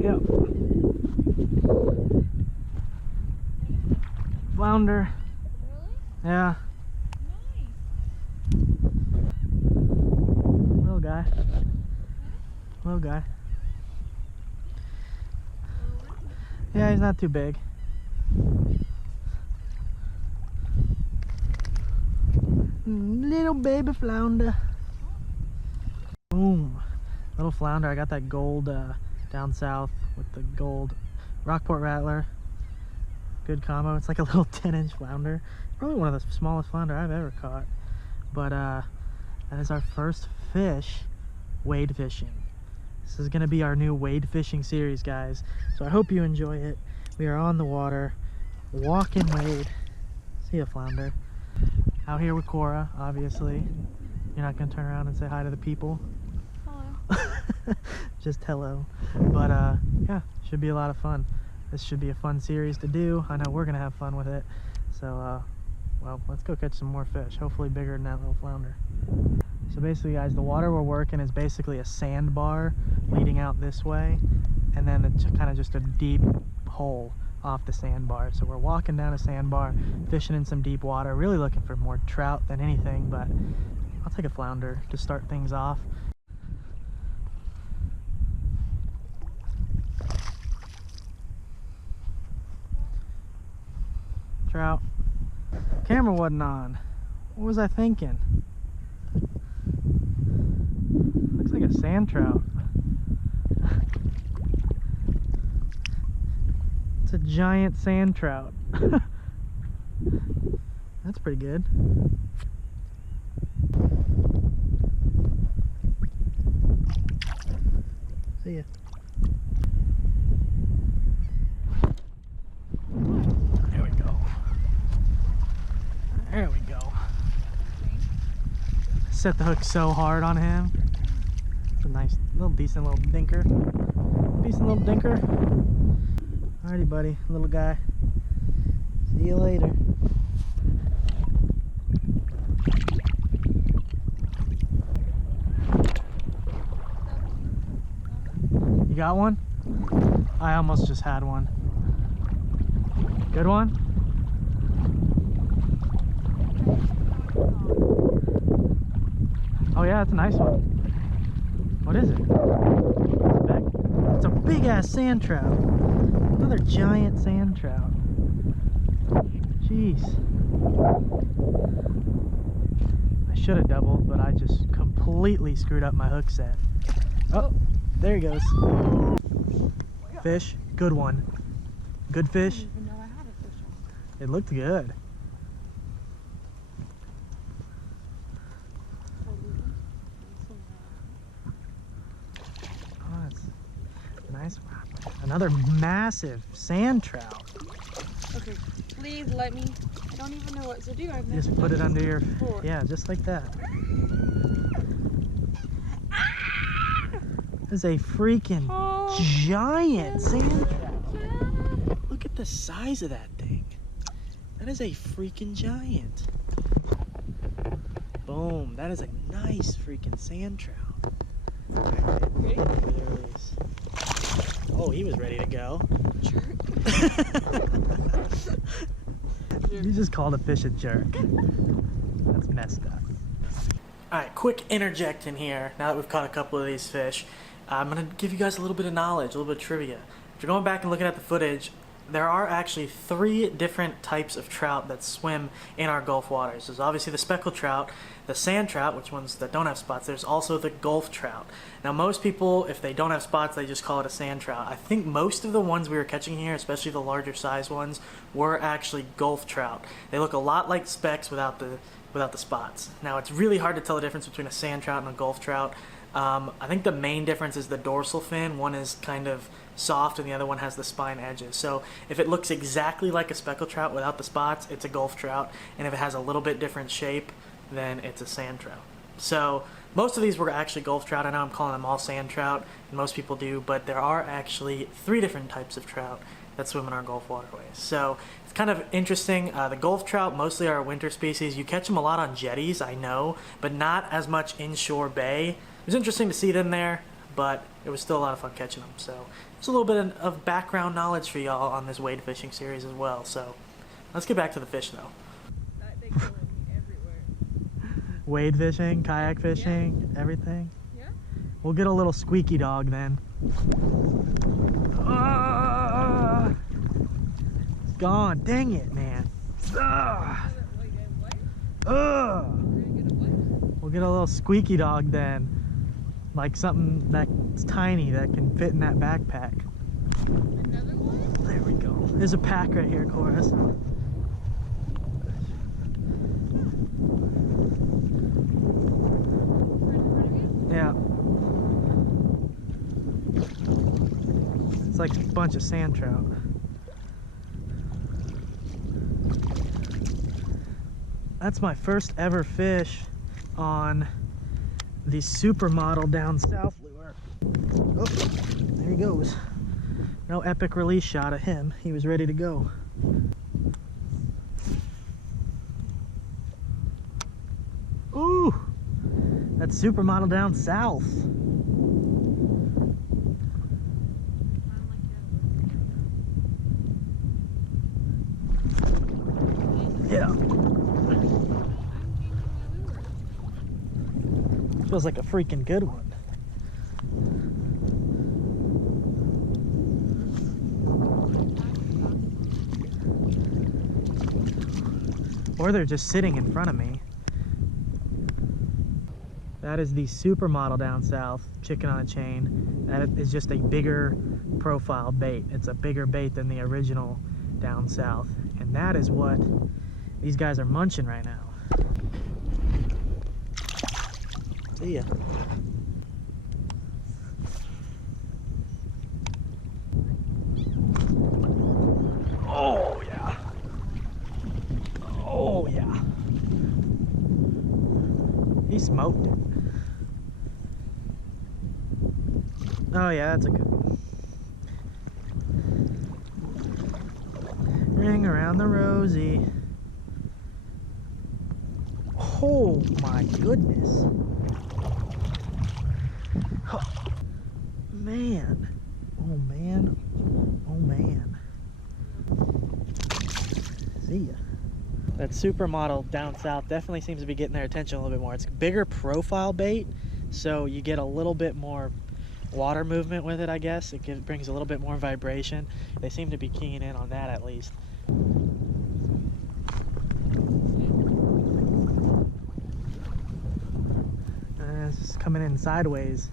Yep. Flounder. Really? Yeah. Nice. Little guy. Little guy. Yeah, he's not too big. Little baby flounder. Boom. Little flounder. I got that gold down south with the gold Rockport Rattler. Good combo. It's like a little 10-inch flounder. Probably one of the smallest flounder I've ever caught. But that is our first fish wade fishing. This is going to be our new wade fishing series, guys. So I hope you enjoy it. We are on the water, walk and wade. See ya, flounder. Out here with Cora, obviously. You're not going to turn around and say hi to the people. Hello. Just hello. But yeah, should be a lot of fun. This should be a fun series to do. I know we're going to have fun with it. So, well, let's go catch some more fish. Hopefully bigger than that little flounder. So basically, guys, the water we're working is basically a sandbar leading out this way, and then it's kind of just a deep hole off the sandbar. So we're walking down a sandbar, fishing in some deep water, really looking for more trout than anything, but I'll take a flounder to start things off. Trout. Camera wasn't on. What was I thinking? Looks like a sand trout. It's a giant sand trout. That's pretty good. See ya. There we go. There we go. Set the hook so hard on him. It's a nice, decent little dinker. Decent little dinker. Alrighty, buddy, little guy. See you later. You got one? I almost just had one. Good one? Oh yeah, it's a nice one. What is it? It's a big ass sand trout. Another giant sand trout. Jeez. I should have doubled, but I just completely screwed up my hook set. Oh, there he goes. Fish, good one. Good fish. I didn't even know I had a fish on. It looked good. Oh, that's nice. Another massive sand trout. Okay, please let me. I don't even know what to do. I've never Just put it under your, before. yeah, just like that. This is a freaking giant sand trout. Look at the size of that thing. That is a freaking giant. Boom, that is a nice freaking sand trout. Ready? Release. Oh, he was ready to go. You just called a fish a jerk. That's messed up. Alright, quick interject in here, now that we've caught a couple of these fish. I'm going to give you guys a little bit of knowledge, a little bit of trivia. If you're going back and looking at the footage, there are actually 3 different types of trout that swim in our Gulf waters. There's obviously the speckled trout, the sand trout, which ones that don't have spots. There's also the Gulf trout. Now most people, if they don't have spots, they just call it a sand trout. I think most of the ones we were catching here, especially the larger size ones, were actually Gulf trout. They look a lot like specks without the spots. Now it's really hard to tell the difference between a sand trout and a Gulf trout. I think the main difference is the dorsal fin. One is kind of soft and the other one has the spine edges. So if it looks exactly like a speckled trout without the spots, it's a Gulf trout. And if it has a little bit different shape, then it's a sand trout. So most of these were actually Gulf trout. I know I'm calling them all sand trout, and most people do, but there are actually 3 different types of trout that swim in our Gulf waterways. So it's kind of interesting. The Gulf trout mostly are a winter species. You catch them a lot on jetties, I know, but not as much inshore bay. It was interesting to see them there, but it was still a lot of fun catching them. So it's a little bit of background knowledge for y'all on this wade fishing series as well. So let's get back to the fish though. They go everywhere. Wade fishing, kayak fishing, everything. Yeah. We'll get a little squeaky dog then. It's gone. Dang it, man. We'll get a little squeaky dog then. Like something that's tiny that can fit in that backpack. Another one? There we go. There's a pack right here, Chorus. Yeah. It's like a bunch of sand trout. That's my first ever fish on the supermodel down south lure. Oh, there he goes. No epic release shot of him. He was ready to go. Ooh, that's supermodel down south. Yeah. Feels like a freaking good one. Or they're just sitting in front of me. That is the supermodel down south, chicken on a chain. That is just a bigger profile bait. It's a bigger bait than the original down south. And that is what these guys are munching right now. See ya. Oh yeah. Oh yeah. He smoked it. Oh yeah, that's a good one. Ring around the rosy. Oh my goodness. Man. Oh man. Oh man. See ya. That supermodel down south definitely seems to be getting their attention a little bit more. It's bigger profile bait, so you get a little bit more water movement with it, I guess. It brings a little bit more vibration. They seem to be keying in on that at least. It's just coming in sideways.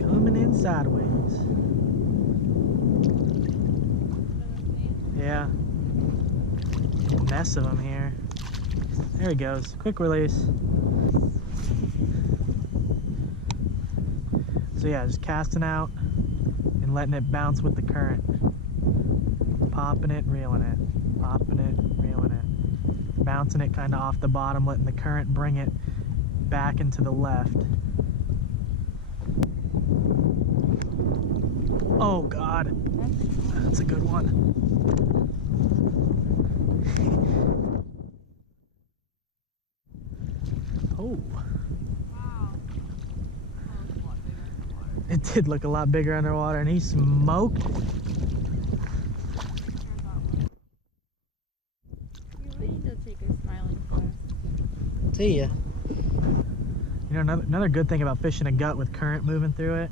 Coming in sideways. Yeah. A mess of them here. There he goes. Quick release. So yeah, just casting out and letting it bounce with the current. Popping it, reeling it. Popping it, reeling it. Bouncing it kind of off the bottom, letting the current bring it back into the left. Oh God, that's a good one. Oh. Wow. It did look a lot bigger underwater, and he smoked it. You need to take a smiling class. See ya. You know, another good thing about fishing a gut with current moving through it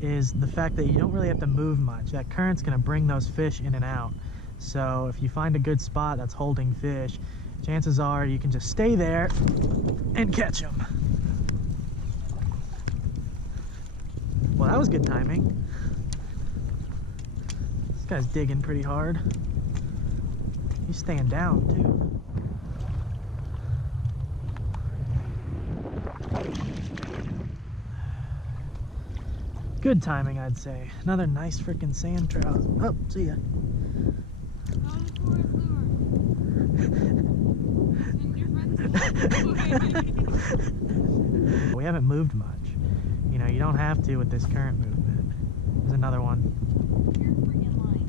is the fact that you don't really have to move much. That current's gonna bring those fish in and out. So if you find a good spot that's holding fish, chances are you can just stay there and catch them. Well, that was good timing. This guy's digging pretty hard. He's staying down too. Good timing, I'd say. Another nice freaking sand trout. Oh, see ya. We haven't moved much. You know, you don't have to with this current movement. There's another one. Your freaking line.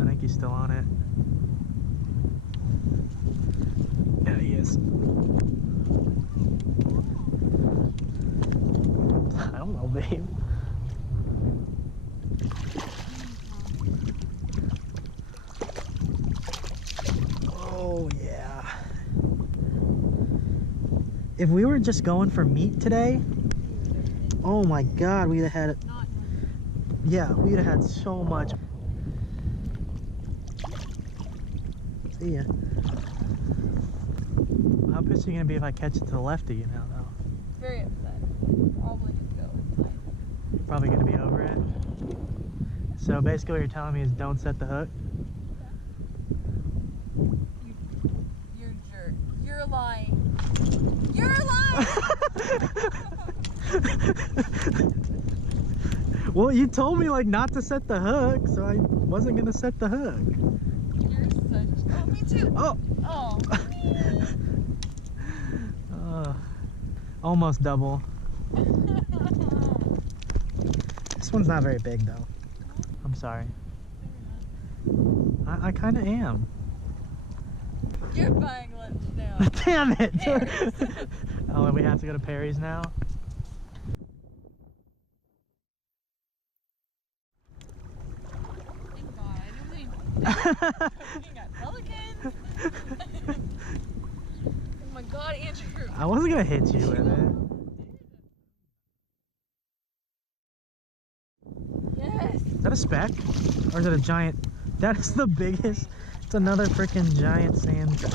I think he's still on it. Yeah, he is. I don't know, babe. Oh, yeah. If we were just going for meat today, oh my God, we'd have had it. Yeah, we'd have had so much. See ya. How pissed are you gonna be if I catch it to the left of you now, though? Very upset. Probably need to go inside. Probably gonna be over it. So basically what you're telling me is don't set the hook? You're a jerk. You're lying. You're lying! Well, you told me like not to set the hook, so I wasn't gonna set the hook. You're such... Oh, me too! Oh! Oh, Almost double. This one's not very big though. I'm sorry. I kind of am. You're buying lunch now. Damn it! Oh, we have to go to Perry's now? Thank God. I didn't think got pelicans. Oh my God, Andrew. I wasn't gonna hit you with it. Yes. Is that a speck? Or is it a giant? That is the biggest. It's another freaking giant sand trap.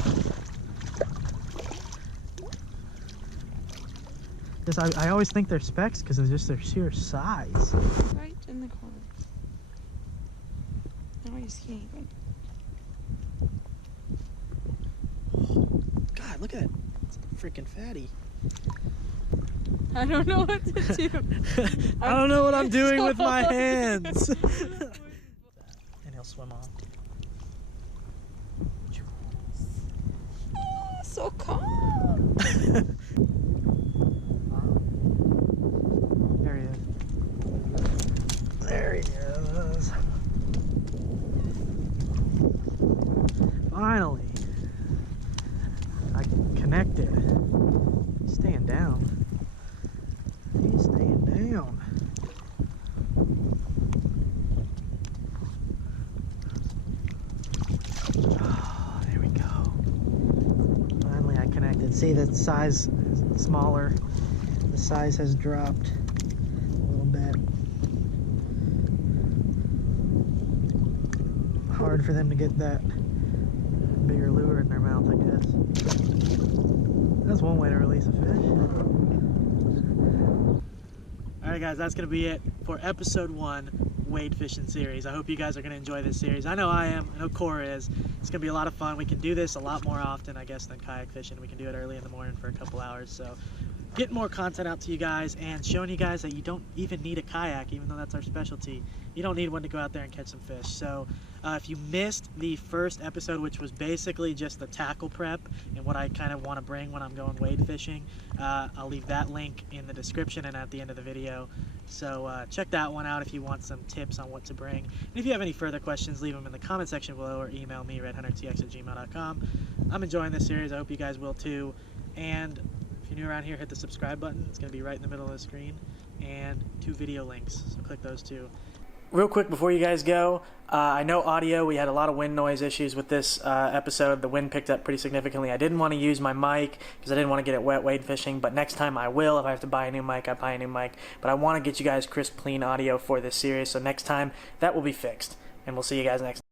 I always think they're specks because of just their sheer size. Right in the corner. Now I just can't even. God, look at it. It's a freaking fatty. I don't know what to do. I don't know what I'm doing with my hands. And he'll swim off. Oh, so calm. There he is. There he is. Finally. I connected. He's staying down. He's staying down. Oh, there we go. Finally I connected. See, the size is smaller. The size has dropped a little bit. Hard for them to get that bigger lure in their mouth, I guess. That's one way to release a fish. Alright guys, that's going to be it for episode 1 wade fishing series. I hope you guys are going to enjoy this series. I know I am. I know Cora is. It's going to be a lot of fun. We can do this a lot more often, I guess, than kayak fishing. We can do it early in the morning for a couple hours. So getting more content out to you guys and showing you guys that you don't even need a kayak, even though that's our specialty. You don't need one to go out there and catch some fish. So if you missed the first episode, which was basically just the tackle prep and what I kind of want to bring when I'm going wade fishing, I'll leave that link in the description and at the end of the video. So check that one out if you want some tips on what to bring. And if you have any further questions, leave them in the comment section below or email me, redhuntertx@gmail.com. I'm enjoying this series. I hope you guys will too. And if you're new around here, hit the subscribe button. It's going to be right in the middle of the screen. And 2 video links, so click those too. Real quick before you guys go, I know audio, we had a lot of wind noise issues with this episode. The wind picked up pretty significantly. I didn't want to use my mic because I didn't want to get it wet wade fishing, but next time I will. If I have to buy a new mic, I buy a new mic. But I want to get you guys crisp, clean audio for this series, so next time that will be fixed. And we'll see you guys next time.